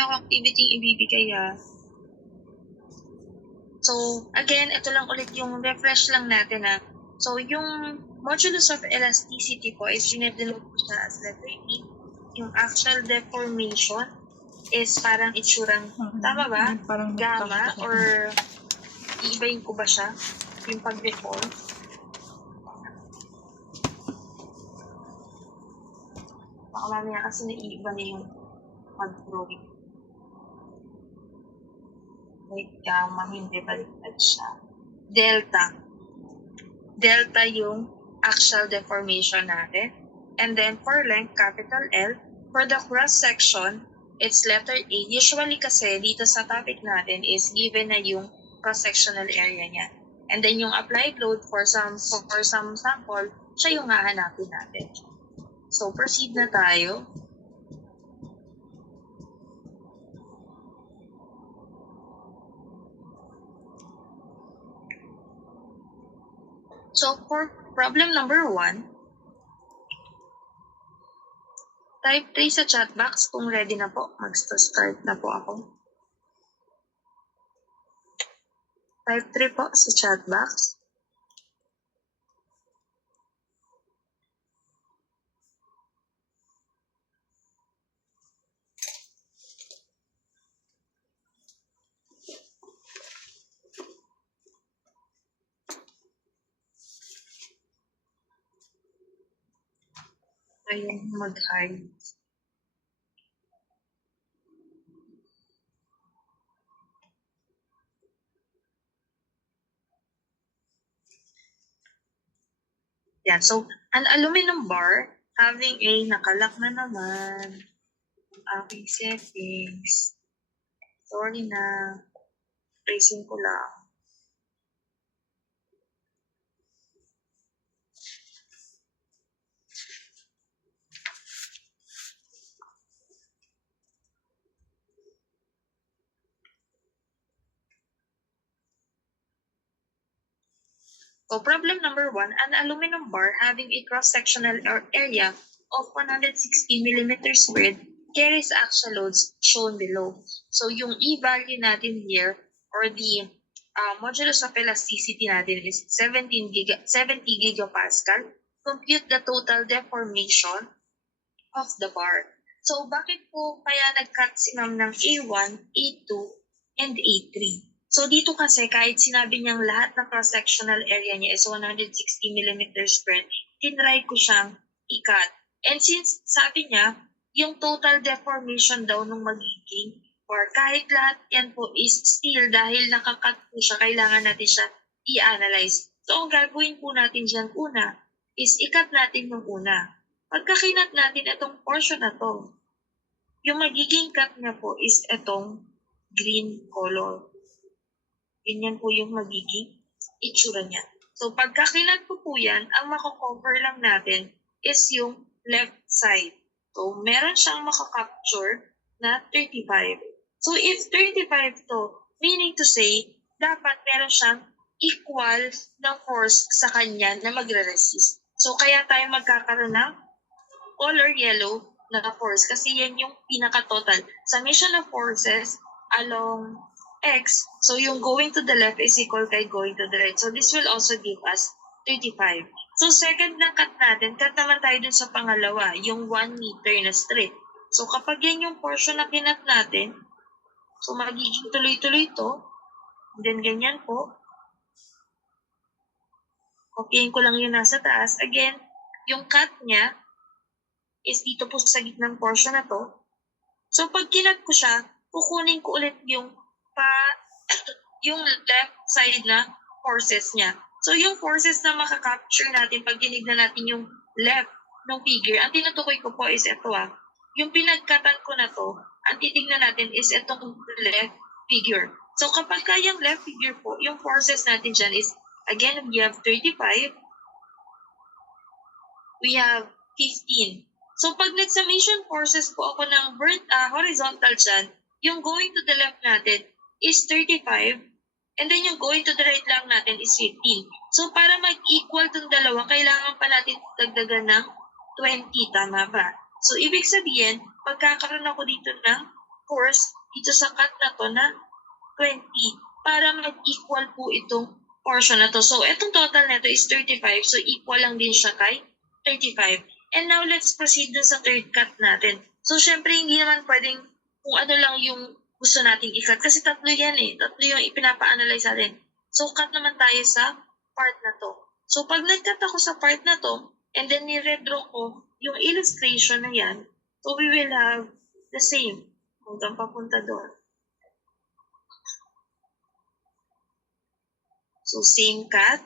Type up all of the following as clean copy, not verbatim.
ako activity yung ibibigay So, again, ito lang ulit yung refresh lang natin So, yung modulus of elasticity po is dinedenote ko siya as letter E. Yung actual deformation is parang itsurang, tama ba? Gamma or iibayin ko ba siya? Yung pag-deform? Baka mamaya kasi naiiba na yung pag-drawing. Wait, gamma, hindi baliktad siya. Delta. Delta yung actual deformation natin. And then for length, capital L. For the cross-section, it's letter A. Usually kasi dito sa topic natin is given na yung cross-sectional area niya. And then yung applied load for some sample, siya yung hahanapin natin. So proceed na tayo. So for problem number 1, type 3 sa chat box kung ready na po. Mag-start na po ako. Type 3 po sa chat box. Ayun, mag-hide. Yan. So, an aluminum bar having a nakalock na naman aking settings. Sorry na. Tracing ko lang. So, problem number 1, an aluminum bar having a cross-sectional area of 160 millimeters squared carries axial loads shown below. So, yung E value natin here, or the modulus of elasticity natin is 70 gigapascal. Compute the total deformation of the bar. So, bakit po kaya nag-cut si ma'am ng A1, A2, and A3? So, dito kasi kahit sinabi niyang lahat ng cross-sectional area niya is 160 millimeters squared, tinry ko siyang i-cut. And since sabi niya, yung total deformation daw nung magiging, or kahit lahat yan po is still dahil nakakat po siya, kailangan natin siya i-analyze. So, ang gagawin po natin dyan una is i-cut natin yung una. Pagka kinat natin itong portion na to, yung magiging cut niya po is itong green color. Ganyan po yung magiging itsura niya. So, pagka kinat ko po yan, ang makakover lang natin is yung left side. So, meron siyang makakapture na 35. So, if 35 to, meaning to say, dapat meron siyang equal na force sa kanya na magre-resist. So, kaya tayo magkakaroon ng color yellow na force kasi yan yung pinaka-total. Summation of forces along X, so yung going to the left is equal kay going to the right. So this will also give us 35. So second na cut natin, cut naman tayo dun sa pangalawa, yung 1 meter na straight. So kapag yan yung portion na kinat natin, so magiging tuloy-tuloy to, then ganyan po. Copyin ko lang yung nasa taas. Again, yung cut niya is dito po sa gitnang portion na to. So pag kinat ko siya, kukunin ko ulit yung yung left side na forces niya. So yung forces na makakapture natin pag tinignan natin yung left ng figure, ang tinutukoy ko po is ito Yung pinagkatan ko na to, ang titignan natin is itong left figure. So kapag yung left figure po, yung forces natin dyan is, again, we have 35, we have 15. So pag nag-summation forces po ako ng horizontal dyan, yung going to the left natin is 35, and then yung going to the right lang natin is 15. So para mag-equal itong dalawa, kailangan pa natin dagdagan ng 20, tama ba? So ibig sabihin, pagkakaroon ako dito ng force dito sa cut na to na 20 para mag-equal po itong portion na to. So, itong total na to is 35. So, equal lang din siya kay 35. And now, let's proceed dun sa third cut natin. So, syempre, hindi naman pwedeng kung ano lang yung gusto nating i-cut. Kasi tatlo yan eh. Tatlo yung ipinapa-analyze natin. So, cut naman tayo sa part na to. So, pag nag-cut ako sa part na to, and then ni-redraw ko yung illustration na yan, so we will have the same hanggang papunta doon. So, same cut.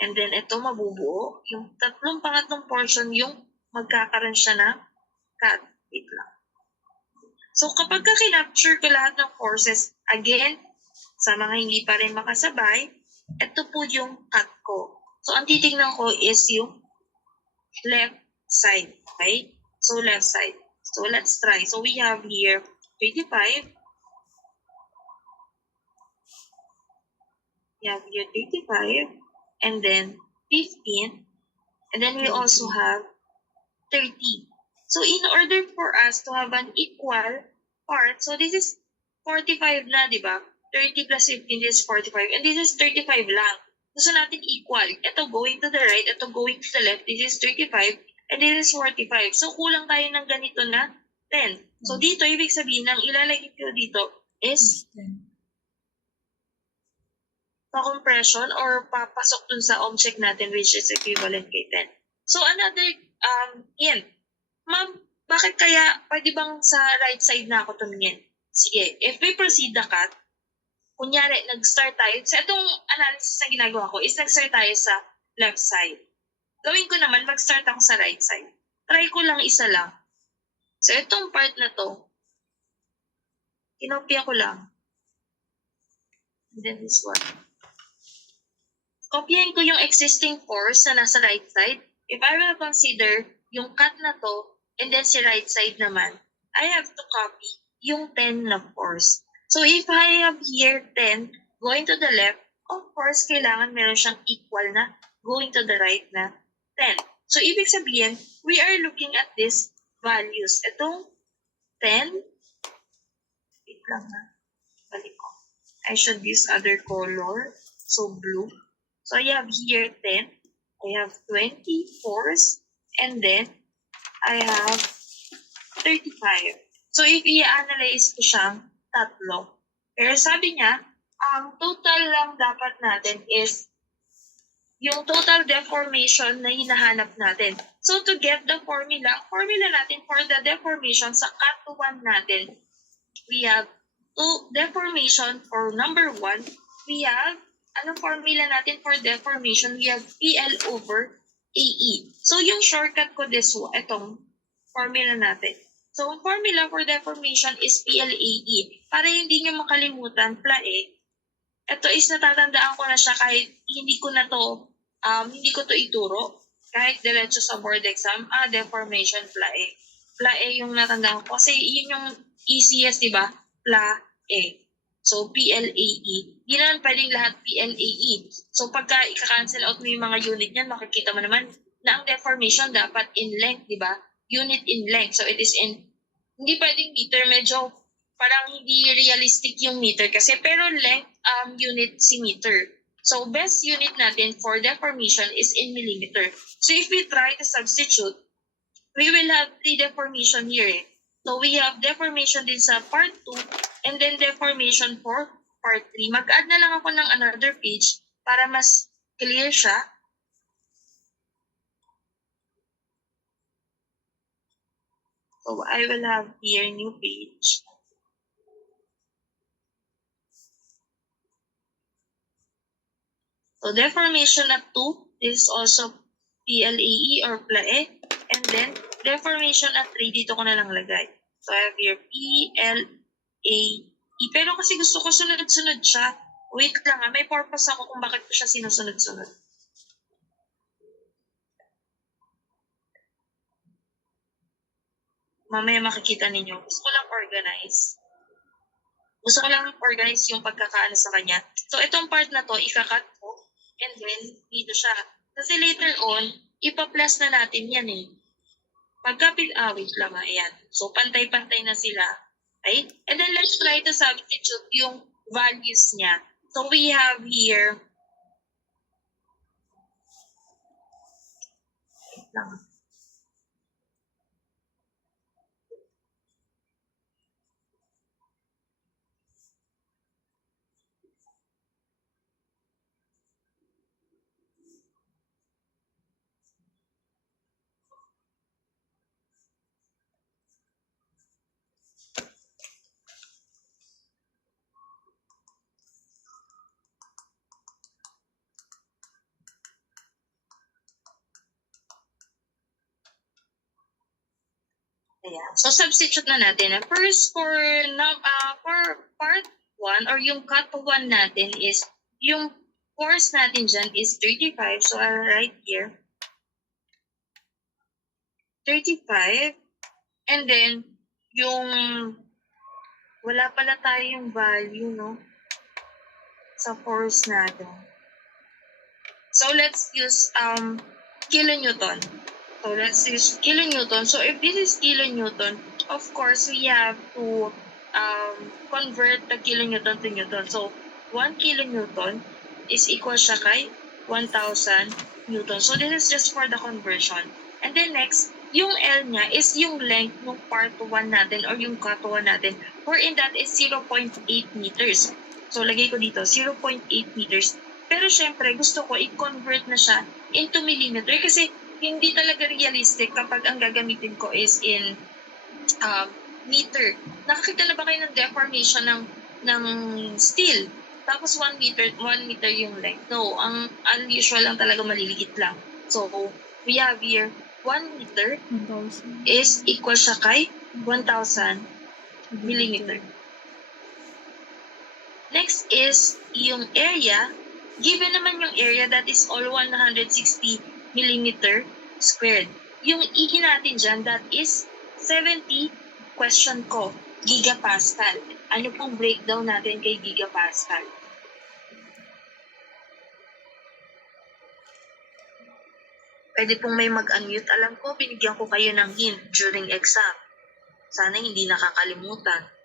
And then, ito mabubuo. Yung tatlong pangatlong portion yung magkakaroon siya na cut. Wait lang. So, kapag kinapture ko lahat ng forces, again, sa mga hindi pa rin makasabay, ito po yung cut ko. So, ang titignan ko is yung left side. Okay? So, left side. So, let's try. So, we have here 25. We have here 35. And then 15. And then we also have 30. So, in order for us to have an equal part, so this is 45 na, di ba? 30 plus 15 is 45. And this is 35 lang. Gusto natin equal. Ito going to the right, ito going to the left. This is 35, and this is 45. So, kulang tayo ng ganito na 10. So, dito, ibig sabihin, ang ilalagay ko dito is pa-compression or papasok dun sa object natin which is equivalent kay 10. So, another hint. Ma'am, bakit kaya pwede bang sa right side na ako tumingin? Sige, if we proceed the cut, kunyari, nag-start tayo. So, itong analysis na ginagawa ko is nag-start tayo sa left side. Gawin ko naman, mag-start ako sa right side. Try ko lang isa lang. So, itong part na to, kinopya ko lang. And then this one. Kopyahin ko yung existing force na nasa right side. If I will consider yung cut na to, and then si right side naman, I have to copy yung 10 na force. So, if I have here 10 going to the left, of course, kailangan meron siyang equal na going to the right na 10. So, ibig sabihin, we are looking at these values. Itong 10, wait lang na, balik ko. I should use other color, so blue. So, I have here 10, I have 20 force, and then I have 35. So, if i-analyze ko siyang tatlo. Pero sabi niya, ang total lang dapat natin is yung total deformation na hinahanap natin. So, to get the formula natin for the deformation sa cut 1 natin, we have deformation for number 1, we have, anong formula natin for deformation? We have PL over AE. So, yung shortcut ko itong formula natin. So, ang formula for deformation is PLAE. Para hindi nyo makalimutan, PLAE, ito is natatandaan ko na siya kahit hindi ko to ituro. Kahit diretso sa board exam, deformation, PLAE. PLAE yung natandaan ko. Kasi yun yung easiest, di ba? PLAE. So, PLAE. Hindi naman pwedeng lahat PLAE. So, pagka ika-cancel out mo yung mga unit niyan, makikita mo naman na ang deformation dapat in length, di ba? Unit in length. So, it is in, hindi pwedeng meter, medyo parang hindi realistic yung meter kasi, pero length unit si meter. So, best unit natin for deformation is in millimeter. So, if we try to substitute, we will have 3 deformation here. So, we have deformation din sa part 2 and then deformation for part 3. Mag-add na lang ako ng another page para mas clear siya. So, I will have here new page. So, deformation at 2 is also PLAE or PLAE. And then, deformation at 3, dito ko na lang lagay. So, I have here PLAE. Pero kasi gusto ko sunod-sunod siya. Wait lang may purpose ako kung bakit ko siya sinusunod-sunod. Mamaya makikita ninyo. Gusto ko lang organize yung pagkakaano sa kanya. So, itong part na to, ikakat ko. And then, dito siya. Kasi later on, ipa-plus na natin yan eh. Wait lang ayan. So, pantay-pantay na sila. Okay? And then let's try to substitute yung values niya. So we have here, wait lang. Ayan. So substitute na natin. First, for part 1 or yung cut 1 natin is yung force natin dyan is 35. So I'll write here 35. And then yung wala pala tayong value, no? Sa force natin. So let's use kilonewton. So let's use kilonewton. So if this is kilonewton, of course we have to convert the kilonewton to newton. So 1 kilonewton is equal siya kay 1,000 newton. So this is just for the conversion. And then next, yung L niya is yung length ng part 1 natin or yung cut 1 natin, wherein that is 0.8 meters. So lagay ko dito, 0.8 meters. Pero syempre, gusto ko i-convert na siya into millimeter kasi hindi talaga realistic kapag ang gagamitin ko is in meter. Nakakita na ba kayo ng deformation ng steel? Tapos 1 meter yung length. No, ang unusual lang talaga, maliliit lang. So, we have here 1 meter 1,000 is equal siya kay 1,000 millimeter. Next is yung area. Given naman yung area, that is all 160 millimeter squared. Yung ihi natin dyan, that is 70, question ko, gigapascal. Ano pong breakdown natin kay gigapascal? Pwede pong may mag-unmute. Alam ko, binigyan ko kayo ng hint during exam. Sana hindi nakakalimutan.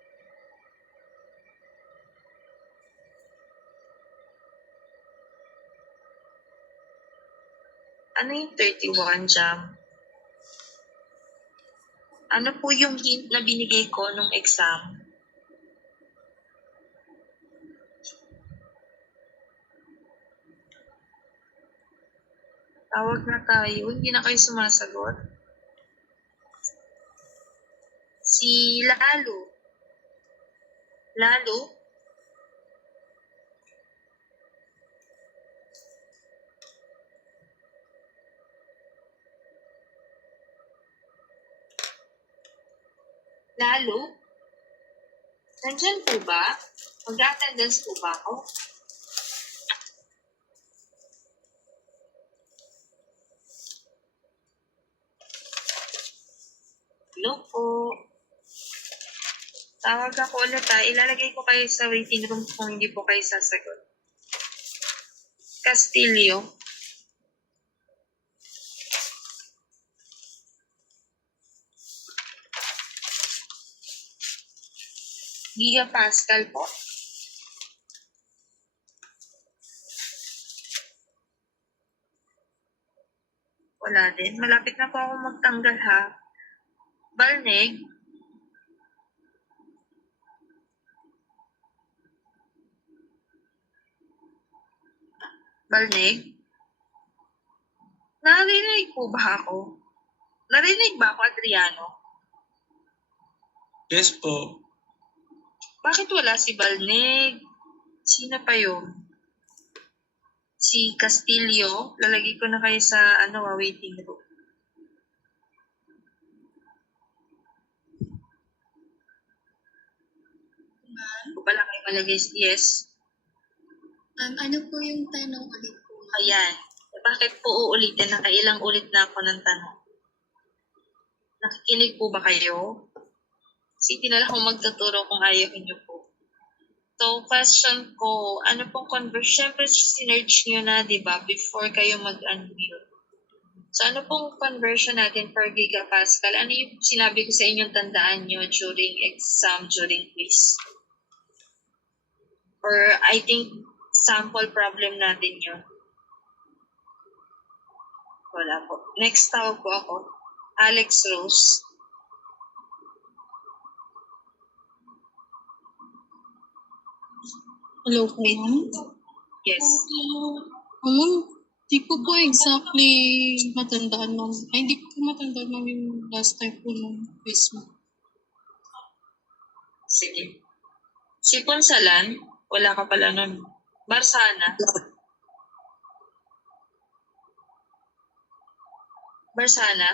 Ano yung 31, Jam? Ano po yung hint na binigay ko nung exam? Tawag na tayo, hindi na kayo sumasagot. Si Lalo. Lalo? Lalo? Nandyan po ba? Mag-attendance po ba ako? Hello po. Tawag ako ulit ha. Ilalagay ko kayo sa waiting room kung hindi po kayo sasagot. Castillo. Gigapascal po. Wala din. Malapit na po ako magtanggal ha. Balneg. Balneg. Narinig po ba ako? Narinig ba ako, Adriano? Yes po. Bakit wala si Balneg? Sino pa yun? Si Castillo. Lalagay ko na kayo sa waiting room. Ma'am, Wala kayo malagay. Yes. ano po yung tanong ulit po? Ayan. Bakit po uulitin? Nakailang ulit na ako ng tanong. Nakikinig po ba kayo? Sige na lang kung magtuturo kung ayaw niyo po. So, question ko, ano pong conversion? Siyempre, sinerge nyo na, di ba? Before kayo mag-unmute. So ano pong conversion natin per gigapascal? Ano yung sinabi ko sa inyong tandaan nyo during exam, during quiz? Or I think sample problem natin yun. Wala po. Next tawag po ako. Alex Rose. Hello po, ma'am. Yes. Ma'am, di ko po exactly matandaan, ma'am. Ay, hindi ko po matandaan, ma'am, yung last time po nung quiz mo. Sige. Si Ponsalan, wala ka pala nun. Barsana. Barsana.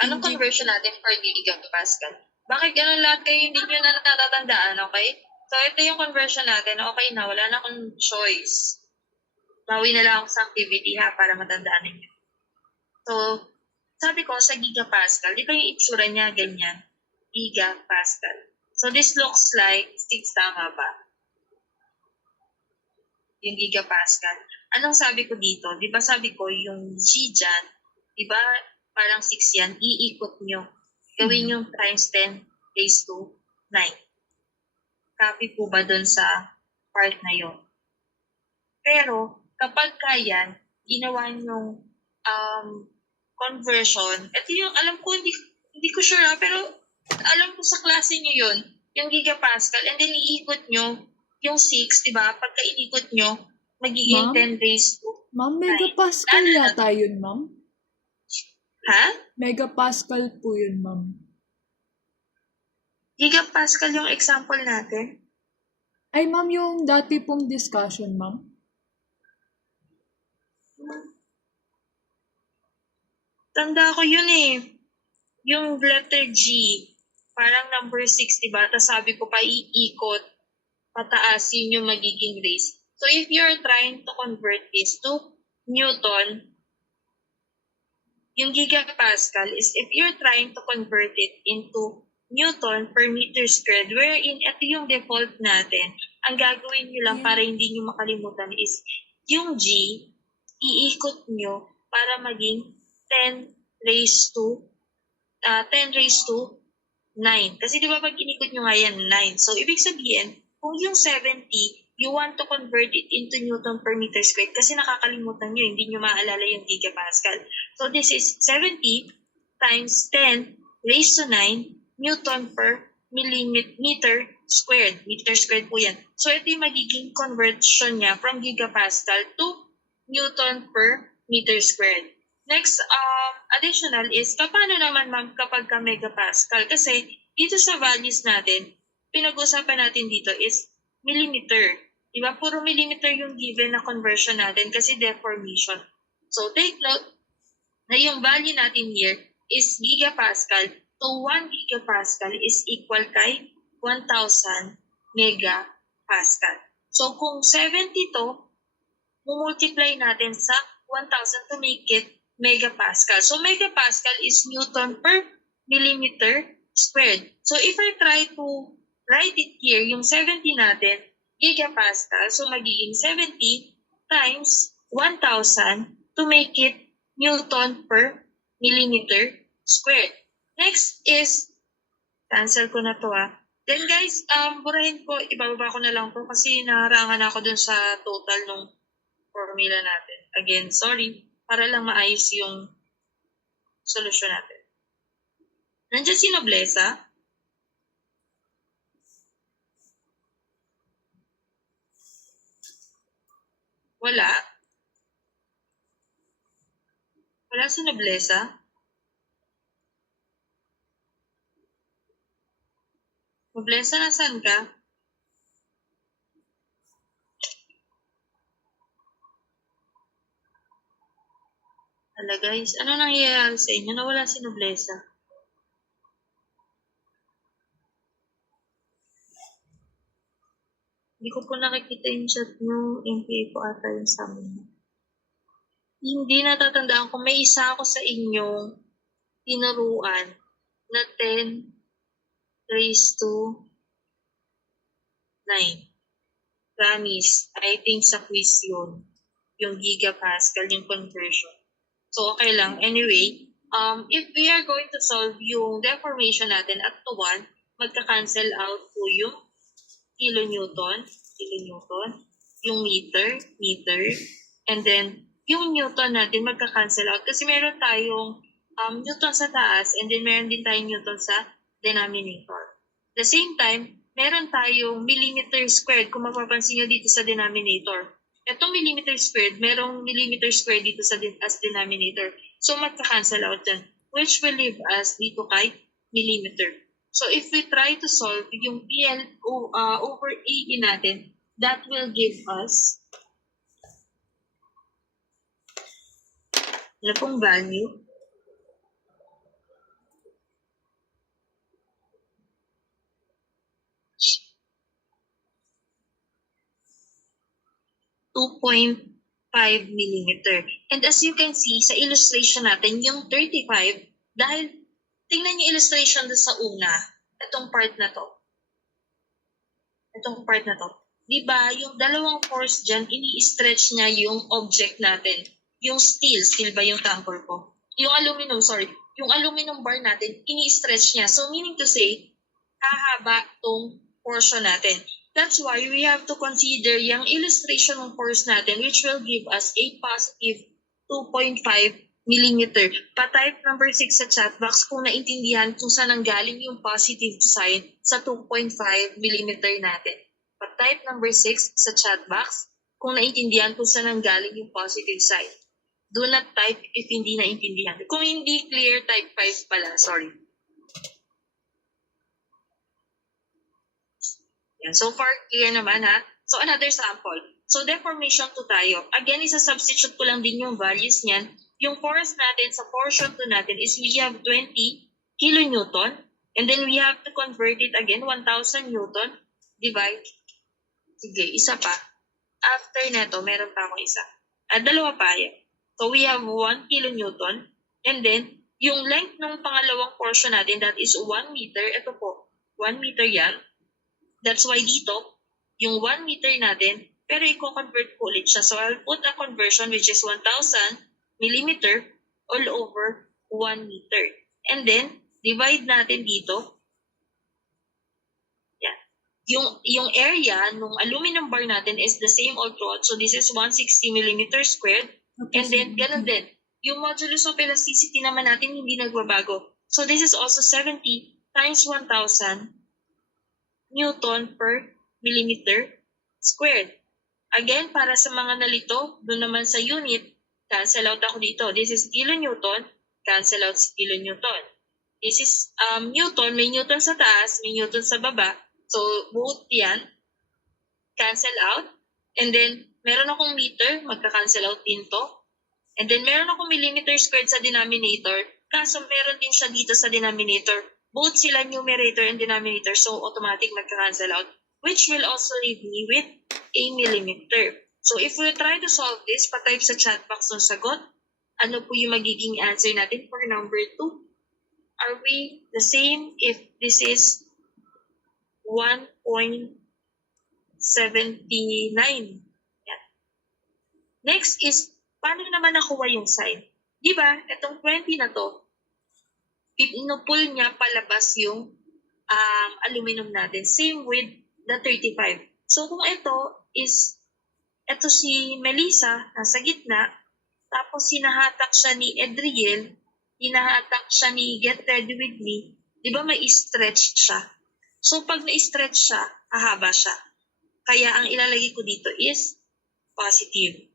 Anong Hindi. conversion natin per gigapascal? Bakit ganun lahat kayo hindi nyo na natatandaan, okay? So, ito yung conversion natin. Okay na, wala na akong choice. Bawi na lang ako sa activity ha, para matandaan ninyo. So, sabi ko sa gigapascal, di ba yung itsura niya ganyan? Gigapascal. So, this looks like 6, tama ba? Yung gigapascal. Anong sabi ko dito? Di ba sabi ko yung G dyan, di ba parang 6 yan, iikot nyo. Gawin yung times 10 raised to 9. Copy po ba dun sa part na yon? Pero, kapag kayan, ginawa nyong conversion, ito yung, alam ko, hindi ko sure pero alam ko sa klase nyo yun, yung gigapascal, and then iikot nyo yung 6, di ba? Pagka inikot nyo, magiging Ma'am? 10 raised to, Ma'am, megapascal yata yun, ma'am. ha? Megapascal po yun, ma'am. Gigapascal yung example natin. Ay, ma'am, yung dati pong discussion, ma'am. Tanda ko yun eh. Yung letter G, parang number 6, diba? Tapos sabi ko pa iikot, pataas, yun yung magiging raise. So if you're trying to convert this to Newton, yung gigapascal is if you're trying to convert it into Newton per meter squared, wherein ito yung default natin. Ang gagawin nyo lang para hindi nyo makalimutan is yung G, iikot nyo para maging 10 raised to 9. Kasi di ba pag inikot nyo nga yan, 9. So, ibig sabihin, kung yung 70, you want to convert it into Newton per meter squared kasi nakakalimutan nyo, hindi nyo maalala yung gigapascal. So, this is 70 times 10 raised to 9 Newton per millimeter squared. Meter squared po yan. So, ito yung magiging conversion niya from gigapascal to Newton per meter squared. Next, additional is, paano naman ma'am kapag ka megapascal? Kasi dito sa values natin, pinag-usapan natin dito is millimeter. Diba? Puro millimeter yung given na conversion natin kasi deformation. So take note na yung value natin here is gigapascal. So 1 gigapascal is equal kay 1,000 megapascal. So kung 70 to, multiply natin sa 1,000 to make it megapascal. So megapascal is Newton per millimeter squared. So if I try to write it here, yung 70 natin, gigapascal, so magiging 70 times 1,000 to make it Newton per millimeter squared. Next is, cancel ko na to Then guys, burahin ko, ibababa ko na lang to kasi naharangan ako dun sa total nung formula natin. Again, sorry, para lang maayos yung solusyon natin. Nandiyan si Noblesa? Wala. Wala si Noblesa? Noblesa, nasan ka? Hala guys, ano nangyayari sa inyo? Nawala si Noblesa. Hindi ko po nakikita yung chat nyo. MPA po ata yung sa amin. Hindi natatandaan kung may isa ako sa inyong tinuruan na 10 raised to 9. Promise, I think sa quiz yun. yung gigapascal, yung conversion. So, okay lang. Anyway, if we are going to solve yung deformation natin at to 1, magka-cancel out po yung kilonewton, yung meter, and then yung newton natin magka-cancel out kasi meron tayong newton sa taas and then meron din tayong newton sa denominator. The same time, meron tayong millimeter squared kung mapapansin nyo dito sa denominator. Itong millimeter squared, merong millimeter squared dito sa as denominator. So magka-cancel out dyan, which will leave us dito kay millimeter. So if we try to solve yung PL over AE natin, that will give us ano pong value? .5 millimeter. And as you can see, sa illustration natin, yung 35, dahil tingnan yung illustration doon sa una, itong part na to. Di ba, yung dalawang force dyan, ini-stretch niya yung object natin. Yung steel ba yung tamper ko? Yung aluminum bar natin, ini-stretch niya. So meaning to say, hahaba tong portion natin. That's why we have to consider yung illustration ng force natin, which will give us a positive 2.5 millimeter. Pa-type number 6 sa chat box kung naintindihan kung saan nanggaling yung positive sign sa 2.5 millimeter natin. Pa-type number 6 sa chat box kung naintindihan kung saan nanggaling yung positive sign. Do not type if hindi naintindihan. Kung hindi clear, type 5 pala. Sorry. Yan. So far, clear naman ha? So another sample. So deformation 2 tayo. Again, isa-substitute ko lang din yung values niyan. Yung force natin sa portion 2 natin is we have 20 kilonewton. And then we have to convert it again, 1,000 newton. Divide. Sige, isa pa. After neto, meron pa akong isa. Dalawa pa yan. So we have 1 kilonewton. And then, yung length ng pangalawang portion natin, that is 1 meter. Ito po, 1 meter yan. That's why dito, yung 1 meter natin, pero i-convert ko ulit siya. So I'll put a conversion which is 1,000 millimeter all over 1 meter. And then, divide natin dito. Yan. Yung area ng aluminum bar natin is the same all throughout. So this is 160 millimeter squared. And then, ganun din. Yung modulus of elasticity naman natin hindi nagbabago. So this is also 70 times 1,000 Newton per millimeter squared. Again, para sa mga nalito, doon naman sa unit, cancel out ako dito. This is kilonewton, cancel out si kilonewton. This is newton, may newton sa taas, may newton sa baba. So, both yan, cancel out. And then, meron akong meter, magka-cancel out din to. And then, meron akong millimeter squared sa denominator, kaso meron din siya dito sa denominator. Both sila numerator and denominator, so automatic magka-cancel out, which will also leave me with a millimeter. So if we try to solve this, pa-type sa chat box ng sagot, ano po yung magiging answer natin for number 2? Are we the same if this is 1.79? Yan. Next is, paano naman nakuha yung sign? Diba, itong 20 na to, pinupul niya palabas yung aluminum natin. Same with the 35. So kung ito si Melissa, nasa gitna, tapos hinahatak siya ni Edriel, hinahatak siya ni Get Ready With Me, di ba may stretch siya? So pag na-stretch siya, hahaba siya. Kaya ang ilalagay ko dito is positive.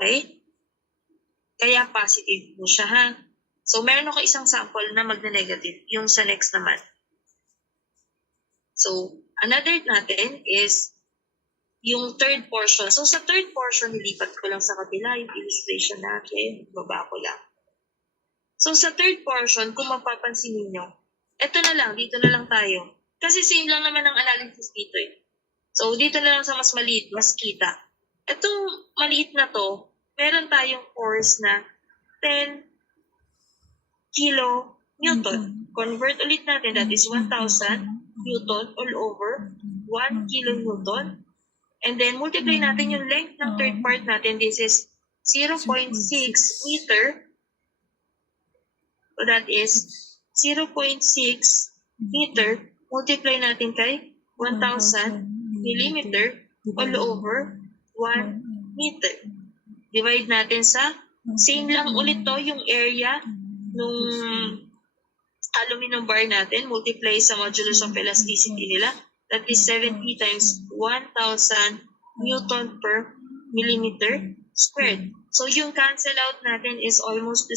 Okay? Kaya positive po siya ha. So, meron ako isang sample na magne-negative, yung sa next naman. So, another natin is yung third portion. So, sa third portion, nilipat ko lang sa kabila yung illustration natin. Baba ko lang. So, sa third portion, kung mapapansin niyo, eto na lang, dito na lang tayo. Kasi same lang naman ang analysis dito eh. So, dito na lang sa mas maliit, mas kita. Etong maliit na to, meron tayong force na 10 kilonewton. Convert ulit natin, that is 1,000 newton all over 1 kilonewton. And then, multiply natin yung length ng third part natin. This is 0.6 meter. So that is 0.6 meter. Multiply natin kay 1,000 millimeter all over 1 meter. Divide natin sa same lang ulit to yung area nung aluminum bar natin. Multiply sa modulus of elasticity nila. That is 70 times 1,000 Newton per millimeter squared. So yung cancel out natin is almost the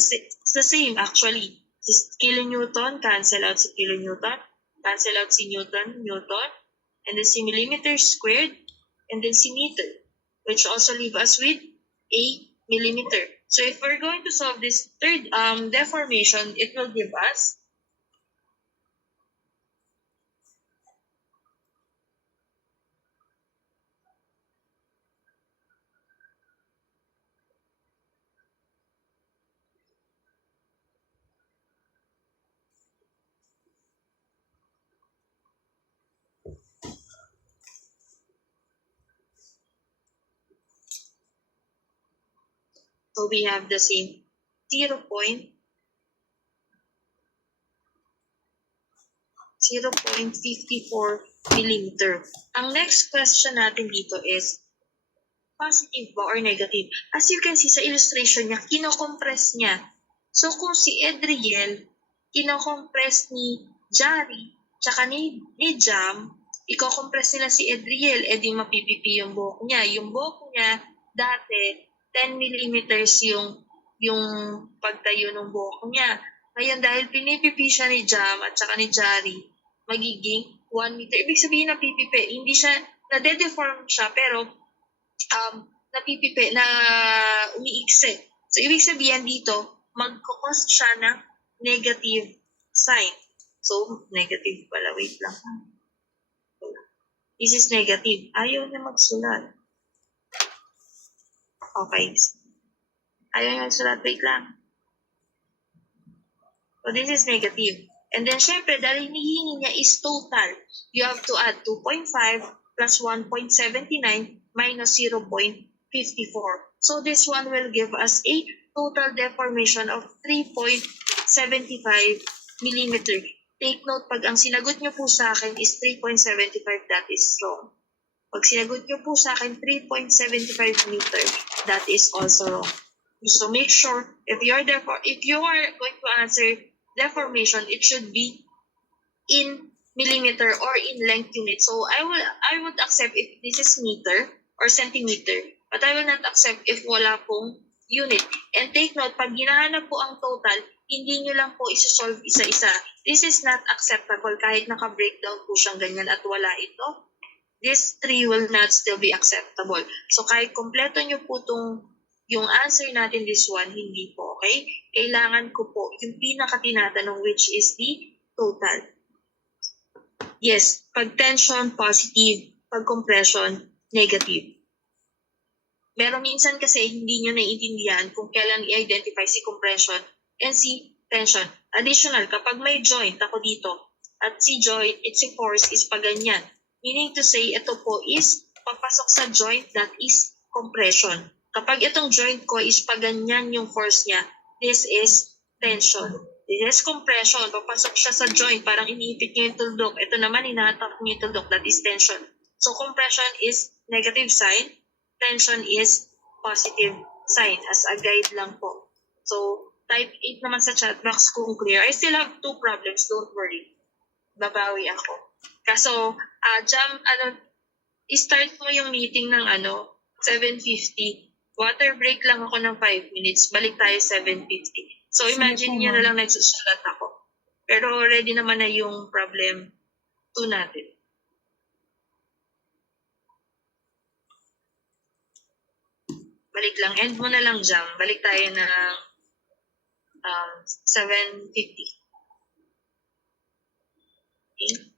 same actually. Si kilonewton, cancel out si kilonewton. Cancel out si Newton, Newton. And then si millimeter squared. And then si meter. Which also leave us with a millimeter. So if we're going to solve this third deformation, it will give us so we have the same 0.54 millimeter. Ang next question natin dito is positive ba or negative? As you can see sa illustration niya, kinocompress niya. So kung si Edriel, kinocompress ni Jari, tsaka ni Jam, i-compress nila si Edriel, edi mapipipi yung buhok niya. Yung buhok niya, dati, 10 millimeters yung pagtayo ng buhok niya. Ngayon, dahil pinipipi siya ni Jam at saka ni Jari, magiging 1 meter. Ibig sabihin na pipipi, hindi siya, nade-deform siya, pero napipipi, na umiikse. So, ibig sabihin dito, magkukos siya ng negative sign. So, negative pala. Wait lang. This is negative. Ayaw na magsulat. Okay. Ayaw na magsulat. Wait lang. So, this is negative. And then, syempre, dahil hinihingi niya is total, you have to add 2.5 plus 1.79 minus 0.54. So, this one will give us a total deformation of 3.75 millimeter. Take note, pag ang sinagot nyo po sa akin is 3.75, that is wrong. Pag sinagot nyo po sa akin 3.75 meter, that is also wrong. So make sure, if you are going to answer deformation, it should be in millimeter or in length unit. So I would accept if this is meter or centimeter, but I will not accept if wala pong unit. And take note, pag hinahanap po ang total, hindi nyo lang po isa-solve isa-isa. This is not acceptable kahit naka-breakdown po siyang ganyan at wala ito. This 3 will not still be acceptable. So kahit kompleto nyo po yung answer natin this one, hindi po, okay? Kailangan ko po yung pinaka-tinatanong, which is the total. Yes, pag tension, positive. Pag compression, negative. Pero minsan kasi hindi nyo naiintindihan kung kailan i-identify si compression and si tension. Additional, kapag may joint ako dito, at si joint, its force is pa ganyan. Meaning to say, ito po is papasok sa joint, that is compression. Kapag itong joint ko is pa ganyan yung force niya, this is tension. This is compression. Papasok siya sa joint, parang iniipit niya yung tuldok. Ito naman, hinahatak niya yung tuldok, that is tension. So compression is negative sign, tension is positive sign, as a guide lang po. So, type 8 naman sa chat box kung clear. I still have 2 problems, don't worry. Babawi ako. Kaso, Jam, i-start mo yung meeting ng 7:50. Water break lang ako ng 5 minutes. Balik tayo 7:50. So, imagine niyo na lang nagsusulat ako. Pero ready naman na yung problem 2 natin. Balik lang. End mo na lang, Jam. Balik tayo ng 7:50. Okay?